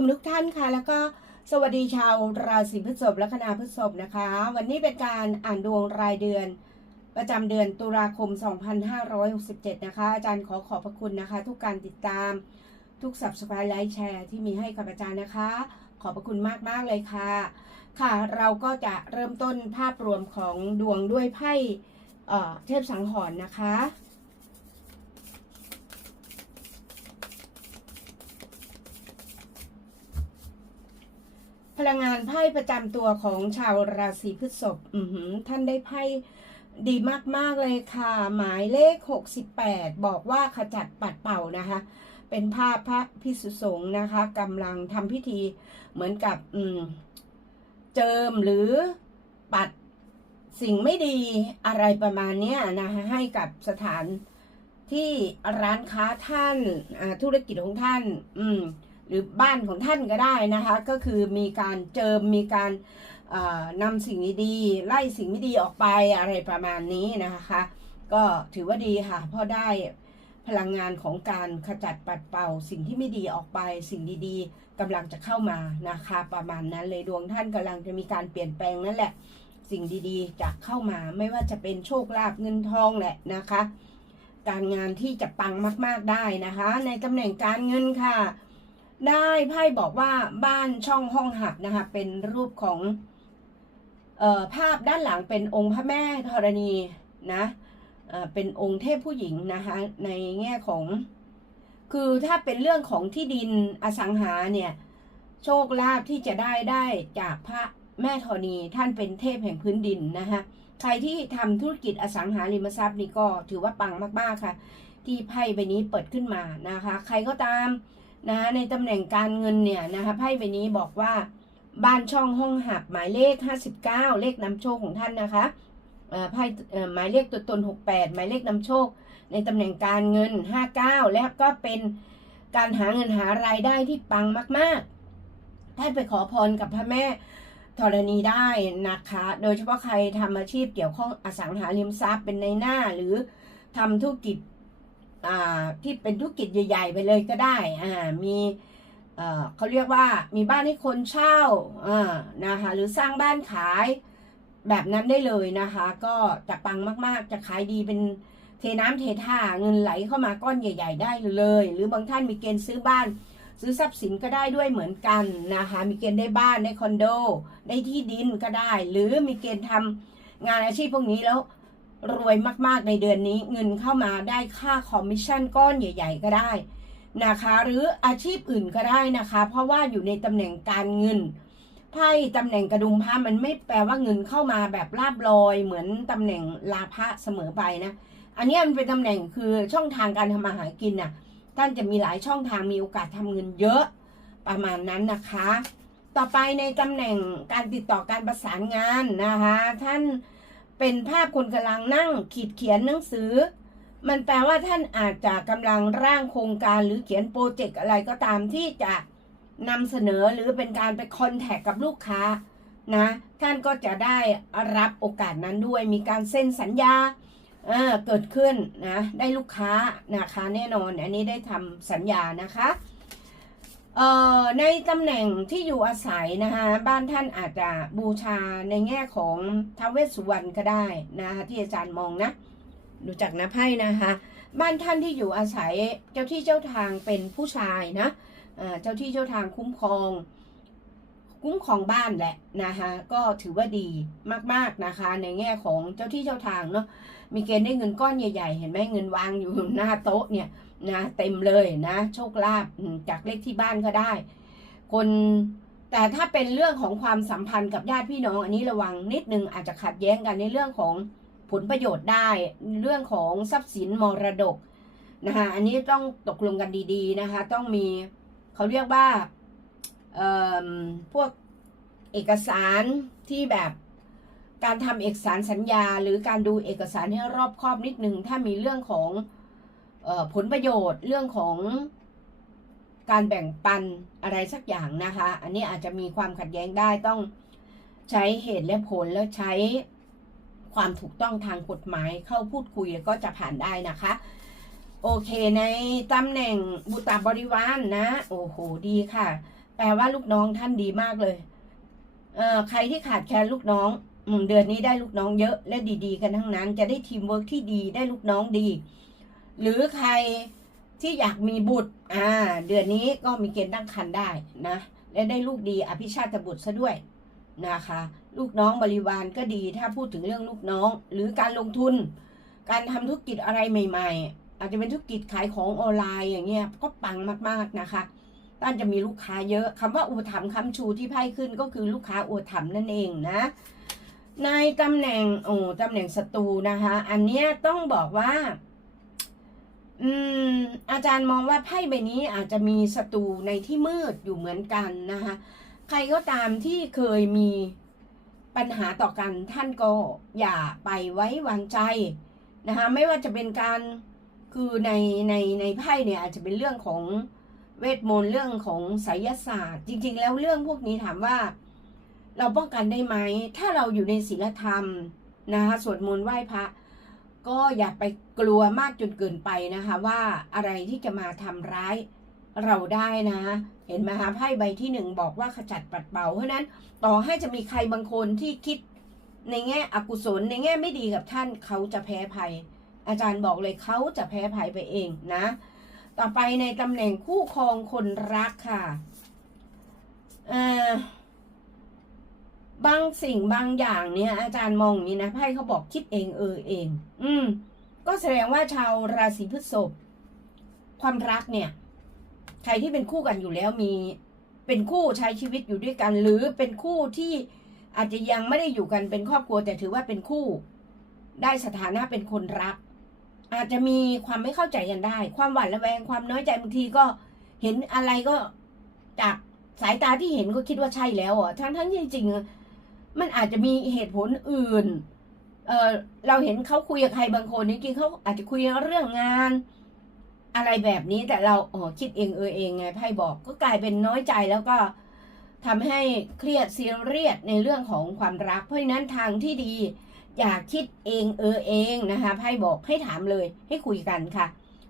มทุกท่านค่ะ แล้วก็สวัสดีชาวราศีพฤษภและคณะพฤษภนะคะ วันนี้เป็นการอ่านดวงรายเดือน ประจำเดือนตุลาคม 2567 นะคะ อาจารย์ขอขอบพระคุณนะคะ ทุกการติดตามทุก subscribe ไลค์แชร์ที่มีให้กับอาจารย์นะคะ ขอบพระคุณมากมากๆเลยค่ะ ค่ะ เราก็จะเริ่มต้นภาพรวมของดวงด้วยไพ่เอ่อเทพสังหรณ์นะคะ พลังงานไพ่ประจำตัวของชาวราศีพฤษภอือหือท่านได้ไพ่ดีมาก ๆ เลยค่ะ หมายเลข 68 บอกว่าขจัดปัดเป่านะคะ เป็นภาพพระพิสุสงฆ์นะคะกำลังทำพิธีเหมือนกับอืมเจิมหรือปัดสิ่งไม่ดีอะไรประมาณเนี้ยนะคะให้กับสถานที่ร้านค้าท่านธุรกิจของท่าน อืม หรือบ้านของท่านก็ได้นะคะ ก็คือมีการเจิมมีการนำสิ่งดีๆไล่สิ่งไม่ดีออกไปอะไรประมาณนี้นะคะ ก็ถือว่าดีค่ะ เพราะได้พลังงานของการขจัดปัดเป่า สิ่งที่ไม่ดีออกไป สิ่งดีๆกำลังจะเข้ามานะคะ ประมาณนั้นเลยดวงท่านกำลังจะมีการเปลี่ยนแปลงนั่นแหละ สิ่งดีๆจะเข้ามาไม่ว่าจะเป็นโชคลาภเงินทองแหละนะคะ การงานที่จะปังมาก ๆได้นะคะ ในตำแหน่งการเงินค่ะ ได้ไพ่บอกว่าบ้านช่องห้องหับนะคะเป็นรูปของออภาพด้านหลังเป็นองค์พระแม่ธรณีนะเเป็นองค์เทพผู้หญิงนะคะในแง่ของ คือถ้าเป็นเรื่องของที่ดินอสังหาเนี่ยโชคลาภที่จะได้ได้จากพระแม่ธรณีท่านเป็นเทพแห่งพื้นดินนะคะใครที่ทำธุรกิจอสังหาริมทรัพย์นี่ก็ถือว่าปังมากๆค่ะ ที่ไพ่ใบนี้เปิดขึ้นมานะคะ ใครก็ตาม นะคะในตำแหน่งการเงินเนี่ยนะคะไพ่ใบนี้บอกว่าบ้านช่องห้องหับหมายเลข 59 เลขนำโชคของท่านนะคะไพ่หมายเลขตัวตน 68 หมายเลขนำโชค ในตำแหน่งการเงิน 59 และก็เป็นการหาเงินหารายได้ที่ปังมากๆท่านไปขอพรกับพระแม่ธรณีได้นะคะ โดยเฉพาะใครทำอาชีพเกี่ยวข้องอสังหาริมทรัพย์เป็นในหน้าหรือทำธุรกิจ ที่เป็นธุรกิจใหญ่ ๆ ไปเลยก็ได้อ่ามีเอ่อเขาเรียกว่ามีบ้านให้คนเช่าอ่านะคะหรือสร้างบ้านขายแบบนั้นได้เลยนะคะ ก็จะปังมากๆ จะขายดีเป็นเทน้ำเทท่าเงินไหลเข้ามาก้อนใหญ่ ๆ ได้เลย หรือบางท่านมีเกณฑ์ซื้อบ้าน ซื้อทรัพย์สินก็ได้ด้วยเหมือนกันนะคะ มีเกณฑ์ได้บ้านได้คอนโดได้ที่ดินก็ได้ หรือมีเกณฑ์ทำงานอาชีพพวกนี้แล้ว รวยมากๆในเดือนนี้เงินเข้ามาได้ค่าคอมมิชชั่นก้อนใหญ่ ๆ ก็ได้นะคะ หรืออาชีพอื่นก็ได้นะคะ เพราะว่าอยู่ในตำแหน่งการเงินไพ่ตำแหน่งกระดุมพระมันไม่แปลว่าเงินเข้ามาแบบลาบลอยเหมือนตำแหน่งลาภะเสมอไปนะ อันนี้มันเป็นตำแหน่งคือช่องทางการทำมาหากินน่ะท่านจะมีหลายช่องทางมีโอกาสทำเงินเยอะประมาณนั้นนะคะ ต่อไปในตำแหน่งการติดต่อการประสานงานนะคะ ท่าน เป็นภาพคนกำลังนั่งขีดเขียนหนังสือ มันแปลว่าท่านอาจจะกำลังร่างโครงการหรือเขียนโปรเจกต์อะไรก็ตามที่จะนำเสนอหรือเป็นการไปคอนแทคกับลูกค้านะท่านก็จะได้รับโอกาสนั้นด้วยมีการเซ็นสัญญาเออเกิดขึ้นนะได้ลูกค้านะคะแน่นอนอันนี้ได้ทำสัญญานะคะ เอ่อในตำแหน่งที่อยู่อาศัยนะคะบ้านท่านอาจจะบูชาในแง่ของท้าวเวสสุวรรณก็ได้นะคะที่อาจารย์มองนะดูจากนะไพ่นะคะบ้านท่านที่อยู่อาศัยเจ้าที่เจ้าทางเป็นผู้ชายนะเอ่อเจ้าที่เจ้าทางคุ้มครอง คุ้มครองบ้านแหละนะคะก็ถือว่าดีมากๆนะคะ ในแง่ของเจ้าที่เจ้าทางเนาะมีเกณฑ์ได้เงินก้อนใหญ่ๆ เห็นไหมเงินวางอยู่หน้าโต๊ะเนี่ย นะเต็มเลยนะ โชคลาภจากเลขที่บ้านก็ได้ คนแต่ถ้าเป็นเรื่องของความสัมพันธ์กับญาติพี่น้อง อันนี้ระวังนิดนึงอาจจะขัดแย้งกันในเรื่องของผลประโยชน์ได้ เรื่องของทรัพย์สินมรดกนะคะอันนี้ต้องตกลงกันดีๆนะคะ ต้องมีเขาเรียกว่าเอ่อพวกเอกสารที่แบบการทำเอกสารสัญญา หรือการดูเอกสารให้รอบคอบนิดนึงถ้ามีเรื่องของ ผลประโยชน์เรื่องของการแบ่งปันอะไรสักอย่างนะคะ อันนี้อาจจะมีความขัดแย้งได้ต้องใช้เหตุและผลแล้วใช้ความถูกต้องทางกฎหมายเข้าพูดคุยก็จะผ่านได้นะคะ โอเคในตำแหน่งบุตรบริวารนนะ โอ้โหดีค่ะ แปลว่าลูกน้องท่านดีมากเลยเอ่อใครที่ขาดแคลนลูกน้องเดือนนี้ได้ลูกน้องเยอะและดีๆ กันทั้งนั้น จะได้ทีมเวิร์กที่ดีได้ลูกน้องดี หรือใครที่อยากมีบุตร อ่า เดือนนี้ก็มีเกณฑ์ตั้งครรภ์ได้นะ และได้ลูกดีอภิชาติบุตรซะด้วยนะคะ ลูกน้องบริวารก็ดี ถ้าพูดถึงเรื่องลูกน้อง หรือการลงทุน การทำธุรกิจอะไรใหม่ ๆ อาจจะเป็นธุรกิจขายของออนไลน์อย่างเงี้ย ก็ปังมากๆนะคะท่านจะมีลูกค้าเยอะคำว่าอุปถัมภ์คำชูที่ไพ่ขึ้นก็คือลูกค้าอุปถัมภ์นั่นเองนะ ในตำแหน่งโอ้ตำแหน่งศัตรูนะคะ อันเนี้ยต้องบอกว่า อืมอาจารย์มองว่าไพ่ใบนี้อาจจะมีศัตรูในที่มืดอยู่เหมือนกันนะคะใครก็ตามที่เคยมีปัญหาต่อกันท่านก็อย่าไปไว้วางใจนะคะไม่ว่าจะเป็นการคือในในในไพ่เนี่ยอาจจะเป็นเรื่องของเวทมนต์เรื่องของไสยศาสตร์ จริง ๆ แล้วเรื่องพวกนี้ถามว่า เราป้องกันได้ไหมถ้าเราอยู่ในศีลธรรมนะคะสวดมนต์ไหว้พระ ก็อย่าไปกลัวมากจนเกินไปนะคะว่าอะไรที่จะมาทำร้ายเราได้นะ เห็นไหมคะไพ่ใบที่หนึ่งบอกว่าขจัดปัดเป่า เพราะนั้นต่อให้จะมีใครบางคนที่คิดในแง่อกุศลในแง่ไม่ดีกับท่านเขาจะแพ้ภัย อาจารย์บอกเลยเขาจะแพ้ภัยไปเองนะ ต่อไปในตำแหน่งคู่ครองคนรักค่ะอ่อ บางสิ่งบางอย่างเนี่ยอาจารย์มองนี้นะไพ่เขาบอกคิดเองเออเอง อืม ก็แสดงว่าชาวราศีพฤษภความรักเนี่ย ใครที่เป็นคู่กันอยู่แล้วมี เป็นคู่ใช้ชีวิตอยู่ด้วยกัน หรือเป็นคู่ที่อาจจะยังไม่ได้อยู่กันเป็นครอบครัว แต่ถือว่าเป็นคู่ ได้สถานะเป็นคนรัก อาจจะมีความไม่เข้าใจกันได้ ความหวาดระแวงความน้อยใจบางทีก็เห็นอะไรก็จากสายตาที่เห็นก็คิดว่าใช่แล้วอะทั้งทั้งจริงๆ มันอาจจะมีเหตุผลอื่น เออเราเห็นเขาคุยกับใครบางคนจริงๆเขาอาจจะคุยเรื่องงาน อะไรแบบนี้แต่เราอ๋อคิดเองเออเองไงไพ่บอกก็กลายเป็นน้อยใจแล้วก็ทำให้เครียดซีเรียสในเรื่องของความรัก เพราะฉะนั้นทางที่ดี อย่าคิดเองเออเองนะคะไพ่บอกให้ถามเลยให้คุยกันค่ะ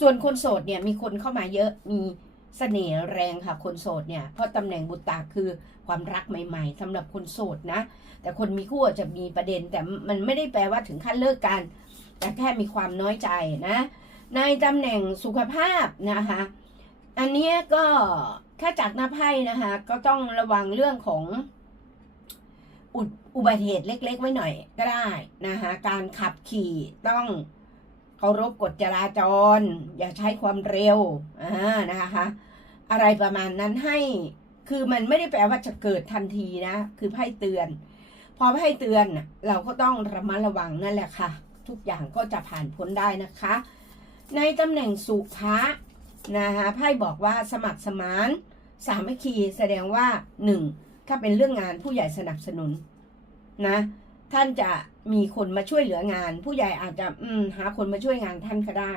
ส่วนคนโสดเนี่ยมีคนเข้ามาเยอะมี เสน่ห์แรงค่ะคนโสดเนี่ยเพราะตำแหน่งบุตรตาคือความรักใหม่ๆสำหรับคนโสดนะ แต่คนมีคู่อาจจะมีประเด็น แต่มันไม่ได้แปลว่าถึงขั้นเลิกกัน แต่แค่มีความน้อยใจนะในตำแหน่งสุขภาพนะคะอันนี้ก็ถ้าจากหน้าไพ่นะคะ ก็ต้องระวังเรื่องของอุบัติเหตุเล็ก ๆ ไว้หน่อยก็ได้นะคะการขับขี่ต้อง เคารพกฎจราจร อย่าใช้ความเร็วอ่านะคะ อะไรประมาณนั้นให้ คือมันไม่ได้แปลว่าจะเกิดทันทีนะ คือไพ่เตือน พอไพ่เตือนเราก็ต้องระมัดระวังนั่นแหละค่ะ ทุกอย่างก็จะผ่านพ้นได้นะคะ ในตำแหน่งสุภะนะคะไพ่บอกว่าสมัครสมานสามัคคีแสดงว่าหนึ่งถ้าเป็นเรื่องงานผู้ใหญ่สนับสนุนนะ ท่านจะมีคนมาช่วยเหลืองาน ผู้ใหญ่อาจจะอืหาคนมาช่วยงานท่านก็ได้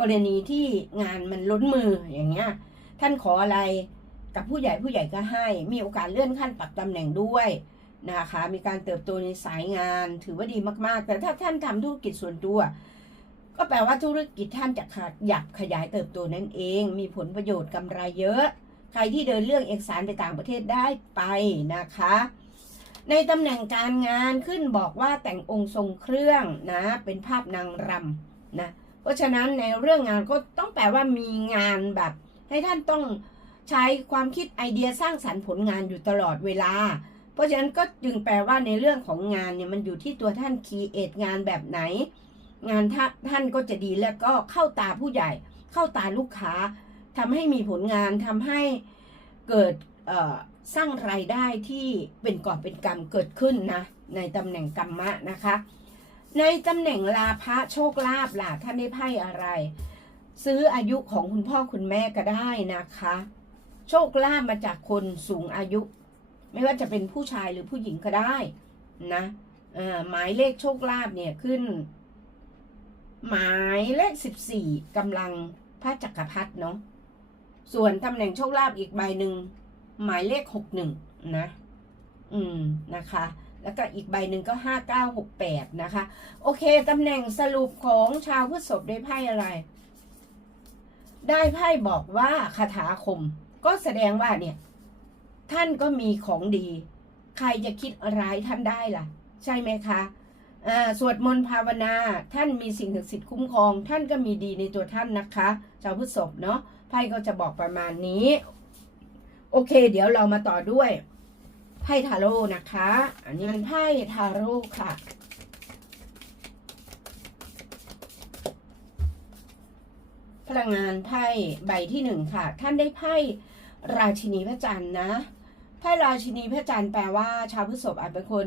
กรณีที่งานมันล้นมืออย่างเงี้ย ท่านขออะไรกับผู้ใหญ่ผู้ใหญ่ก็ให้ มีโอกาสเลื่อนขั้นปรับตำแหน่งด้วยนะคะ มีการเติบโตในสายงาน ถือว่าดีมากๆ แต่ถ้าท่านทำธุรกิจส่วนตัว ก็แปลว่าธุรกิจท่านจะขยับขยายเติบโตนั่นเอง มีผลประโยชน์กำไรเยอะ ใครที่เดินเรื่องเอกสารไปต่างประเทศได้ไปนะคะ ในตำแหน่งการงานขึ้นบอกว่าแต่งองค์ทรงเครื่องนะเป็นภาพนางรำนะเพราะฉะนั้นในเรื่องงานก็ต้องแปลว่ามีงานแบบ ให้ท่านต้องใช้ความคิดไอเดียสร้างสรรค์ผลงานอยู่ตลอดเวลา เพราะฉะนั้นก็จึงแปลว่าในเรื่องของงานเนี่ยมันอยู่ที่ตัวท่านคีเอทงานแบบไหน งานท่าท่านก็จะดีแล้วก็เข้าตาผู้ใหญ่ เข้าตาลูกค้าทำให้มีผลงานทำให้เกิด สร้างรายได้ที่เป็นก่อเป็นกำเกิดขึ้นนะ ในตำแหน่งกรรมะนะคะ ในตำแหน่งลาภะโชคลาภล่ะท่านได้ไพ่อะไร ซื้ออายุของคุณพ่อคุณแม่ก็ได้นะคะ โชคลาภมาจากคนสูงอายุ ไม่ว่าจะเป็นผู้ชายหรือผู้หญิงก็ได้นะหมายเลขโชคลาภเนี่ยขึ้น หมายเลขสิบสี่กำลังพระจักรพรรดิเนาะส่วนตำแหน่งโชคลาภอีกใบหนึ่ง หมายเลขหกหนึ่งนะ อืมนะคะ แล้วก็อีกใบหนึ่งก็ห้าเก้าหกแปดนะคะ โอเคตำแหน่งสรุปของชาวพฤษภได้ไพ่อะไร ได้ไพ่บอกว่าคาถาคม ก็แสดงว่าเนี่ย ท่านก็มีของดี ใครจะคิดร้ายท่านได้ล่ะ ใช่ไหมคะอ่าสวดมนต์ภาวนาท่านมีสิ่งศักดิ์สิทธิ์คุ้มครอง ท่านก็มีดีในตัวท่านนะคะ ชาวพฤษภเนาะไพ่ก็จะบอกประมาณนี้ โอเค เดี๋ยวเรามาต่อด้วยไพ่ทาโร่นะคะ อันนี้เป็นไพ่ทาโร่ค่ะพลังงานไพ่ใบที่หนึ่งค่ะ ท่านได้ไพ่ราชินีพระจันทร์นะไพ่ราชินีพระจันทร์แปลว่าชาวพฤษภอาจเป็นคน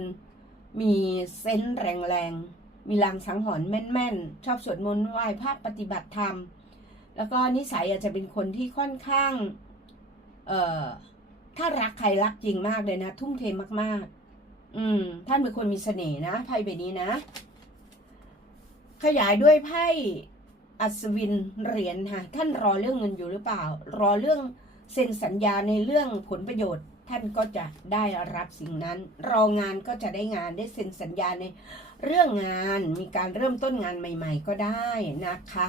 มีเซนส์แรงๆมีลางสังหรณ์แม่นๆ ชอบสวดมนต์ไหว้พระปฏิบัติธรรม แล้วก็นิสัยอาจจะเป็นคนที่ค่อนข้าง ถ้ารักใครรักจริงมากเลยนะ ทุ่มเทมาก ๆ อืม ท่านเป็นคนมีเสน่ห์นะไพ่ใบนี้นะ ขยายด้วยไพ่อัศวินเหรียญค่ะ ท่านรอเรื่องเงินอยู่หรือเปล่า รอเรื่องเซ็นสัญญาในเรื่องผลประโยชน์ ท่านก็จะได้รับสิ่งนั้น รองานก็จะได้งานได้เซ็นสัญญาในเรื่องงานมีการเริ่มต้นงานใหม่ ๆ ก็ได้นะคะ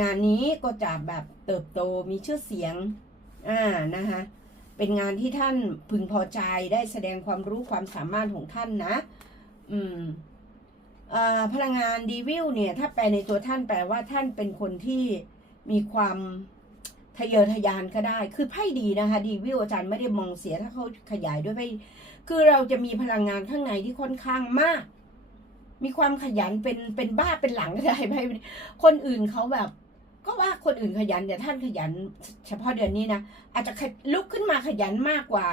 งานนี้ก็จะแบบเติบโตมีชื่อเสียง อ่านะคะเป็นงานที่ท่านพึงพอใจได้แสดงความรู้ความสามารถของท่านนะ อืมอ่าพลังงานดีวิลเนี่ย ถ้าแปลในตัวท่านแปลว่าท่านเป็นคนที่มีความทะเยอทะยานก็ได้ คือไพ่ดีนะคะดีวิลอาจารย์ไม่ได้มองเสียถ้าเขาขยายด้วยไพ่คือเราจะมีพลังงานข้างในที่ค่อนข้างมาก มีความขยันเป็นเป็นบ้าเป็นหลังก็ได้ไพ่คนอื่นเขาแบบ ก็ว่าคนอื่นขยันแต่ท่านขยันเฉพาะเดือนนี้นะอาจจะลุกขึ้นมาขยันมากกว่า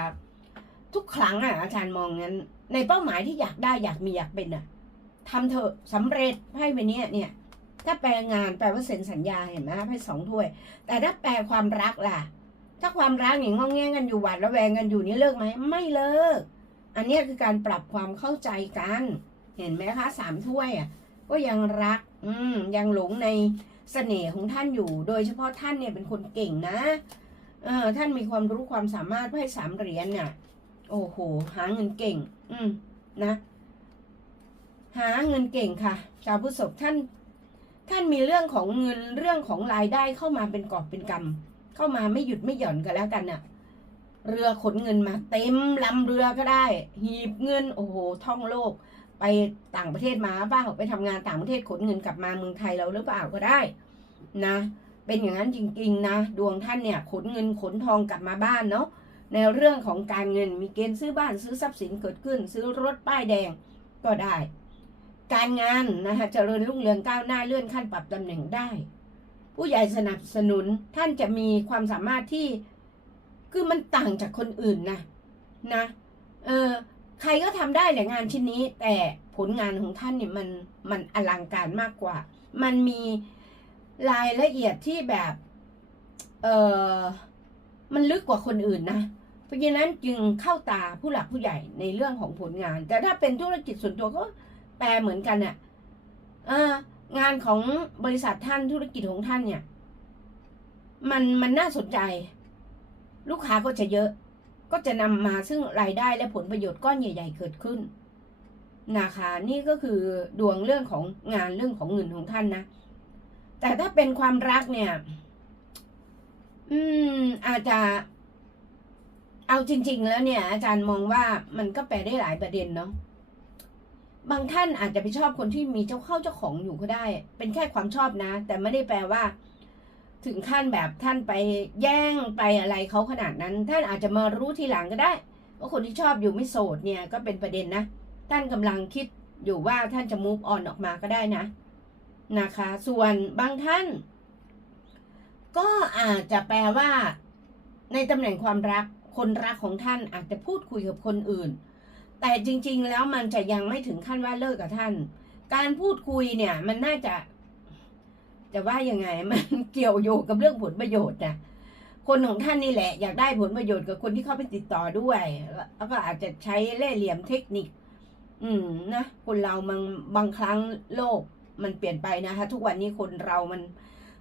ทุกครั้งอะอาจารย์มองงั้น ในเป้าหมายที่อยากได้อยากมีอยากเป็นอะทำเถอะสำเร็จไพ่ใบเนี้ยเนี่ย ถ้าแปลงานแปลว่าเซ็นสัญญาเห็นไหมไพ่สองถ้วย แต่ถ้าแปลความรักล่ะ ถ้าความรักนี่างงองแงกันอยู่หวาดระแวงกันอยู่นี่เลิกไหมไม่เลิก อันนี้คือการปรับความเข้าใจกัน เห็นไหมคะสามถ้วยอะก็ยังรัก อืมยังหลงใน เสน่ห์ของท่านอยู่ โดยเฉพาะท่านเนี่ยเป็นคนเก่งนะเออท่านมีความรู้ความสามารถไพ่สามเหรียญเนี่ยโอ้โห หาเงินเก่ง อืมนะ หาเงินเก่งค่ะ ชาวพุทธศท่าน ท่านมีเรื่องของเงินเรื่องของรายได้เข้ามาเป็นกอบเป็นกำเข้ามาไม่หยุดไม่หย่อนกันแล้วกันน่ะ เรือขนเงินมาเต็มลำเรือก็ได้ หีบเงิน โอ้โหท่องโลก ไปต่างประเทศมาบ้างไปทำงานต่างประเทศขนเงินกลับมาเมืองไทยเราหรือเปล่าก็ได้นะ เป็นอย่างนั้นจริงๆนะดวงท่านเนี่ยขนเงินขนทองกลับมาบ้านเนาะในเรื่องของการเงินมีเกณฑ์ซื้อบ้านซื้อทรัพย์สินเกิดขึ้น ซื้อรถป้ายแดงก็ได้ การงานนะคะเจริญรุ่งเรืองก้าวหน้าเลื่อนขั้นปรับตำแหน่งได้ ผู้ใหญ่สนับสนุนท่านจะมีความสามารถที่คือมันต่างจากคนอื่นนะนะเออ ใครก็ทำได้แหละงานชิ้นนี้ แต่ผลงานของท่านเนี่ยมันมันอลังการมากกว่า มันมีรายละเอียดที่แบบเออมันลึกกว่าคนอื่นนะเพราะฉะนั้นจึงเข้าตาผู้หลักผู้ใหญ่ในเรื่องของผลงาน แต่ถ้าเป็นธุรกิจส่วนตัวก็แปลเหมือนกันน่ะเอองานของบริษัทท่านธุรกิจของท่านเนี่ย มันมันน่าสนใจ ลูกค้าก็จะเยอะ ก็จะนำมาซึ่งรายได้และผลประโยชน์ก้อนใหญ่ ๆ เกิดขึ้นนะคะนี่ก็คือดวงเรื่องของงานเรื่องของเงินของท่านนะ แต่ถ้าเป็นความรักเนี่ย อืม อาจจะ เอาจริง ๆ แล้วเนี่ย อาจารย์มองว่ามันก็แปลได้หลายประเด็นเนาะบางท่านอาจจะไปชอบคนที่มีเจ้าเข้าเจ้าของอยู่ก็ได้ เป็นแค่ความชอบนะ แต่ไม่ได้แปลว่า ถึงขั้นแบบท่านไปแย่งไปอะไรเขาขนาดนั้น ท่านอาจจะมารู้ทีหลังก็ได้ว่าคนที่ชอบอยู่ไม่โสดเนี่ยก็เป็นประเด็นนะ ท่านกำลังคิดอยู่ว่าท่านจะ move on ออกมาก็ได้นะนะคะ ส่วนบางท่าน ก็อาจจะแปลว่า ในตำแหน่งความรักคนรักของท่านอาจจะพูดคุยกับคนอื่น แต่จริง ๆ แล้วมันจะยังไม่ถึงขั้นว่าเลิกกับท่าน การพูดคุยเนี่ยมันน่าจะ จะว่ายังไงมันเกี่ยวโยงกับเรื่องผลประโยชน์นะคนของท่านนี่แหละ อยากได้ผลประโยชน์กับคนที่เข้าไปติดต่อด้วย แล้วก็อาจจะใช้เล่ห์เหลี่ยมเทคนิค อืมนะคนเรามันบางครั้งโลกมันเปลี่ยนไปนะคะ ทุกวันนี้คนเรามัน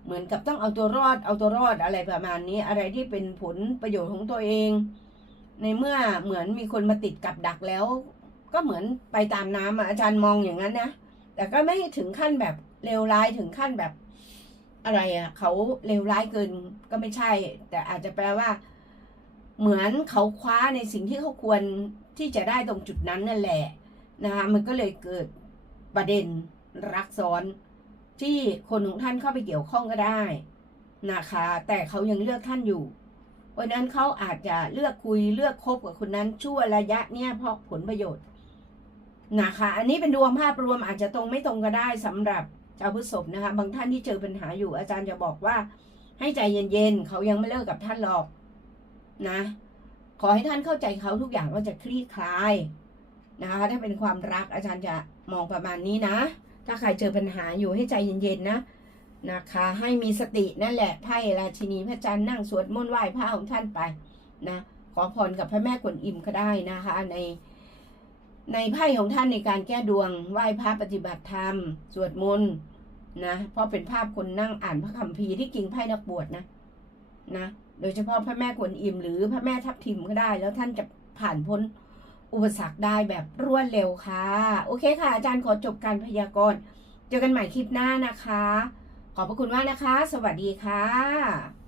เหมือนกับต้องเอาตัวรอดเอาตัวรอดอะไรประมาณนี้ อะไรที่เป็นผลประโยชน์ของตัวเอง ในเมื่อเหมือนมีคนมาติดกับดักแล้ว ก็เหมือนไปตามน้ำอะอาจารย์มองอย่างนั้นนะแต่ก็ไม่ถึงขั้นแบบเลวร้ายถึงขั้นแบบ อะไรอะเขาเลวร้ายเกินก็ไม่ใช่ แต่อาจจะแปลว่า เหมือนเขาคว้าในสิ่งที่เขาควรที่จะได้ตรงจุดนั้นนั่นแหละนะคะมันก็เลยเกิดประเด็นรักซ้อนที่คนของท่านเข้าไปเกี่ยวข้องก็ได้นะคะ แต่เขายังเลือกท่านอยู่เพราะฉะนั้นเขาอาจจะเลือกคุยเลือกคบกับคนนั้นชั่วระยะเนี่ยเพราะผลประโยชน์นะคะ อันนี้เป็นดวงภาพรวมอาจจะตรงไม่ตรงก็ได้สำหรับ ชาวพฤษภนะคะ บางท่านที่เจอปัญหาอยู่อาจารย์จะบอกว่า ให้ใจเย็นๆเขายังไม่เลิกกับท่านหรอกนะ ขอให้ท่านเข้าใจเขาทุกอย่างว่าจะคลี่คลายนะคะ ถ้าเป็นความรักอาจารย์จะมองประมาณนี้นะ ถ้าใครเจอปัญหาอยู่ให้ใจเย็นๆนะนะคะ ให้มีสตินั่นแหละไพ่ราชินีพระจันทร์นั่งสวดมนต์ไหว้พระของท่านไปนะขอพรกับพระแม่กวนอิมก็ได้นะคะ ใน ในไพ่ของท่านในการแก้ดวงไหว้พระปฏิบัติธรรม สวดมนต์นะเพราะเป็นภาพคนนั่งอ่านพระคัมภีร์ที่กิ่งไพ่นักบวชนะนะ โดยเฉพาะพระแม่กวนอิมหรือพระแม่ทับทิมก็ได้ แล้วท่านจะผ่านพ้นอุปสรรคได้แบบรวดเร็วค่ะ โอเคค่ะ อาจารย์ขอจบการพยากรณ์เจอกันใหม่คลิปหน้านะคะ ขอบพระคุณมากนะคะ สวัสดีค่ะ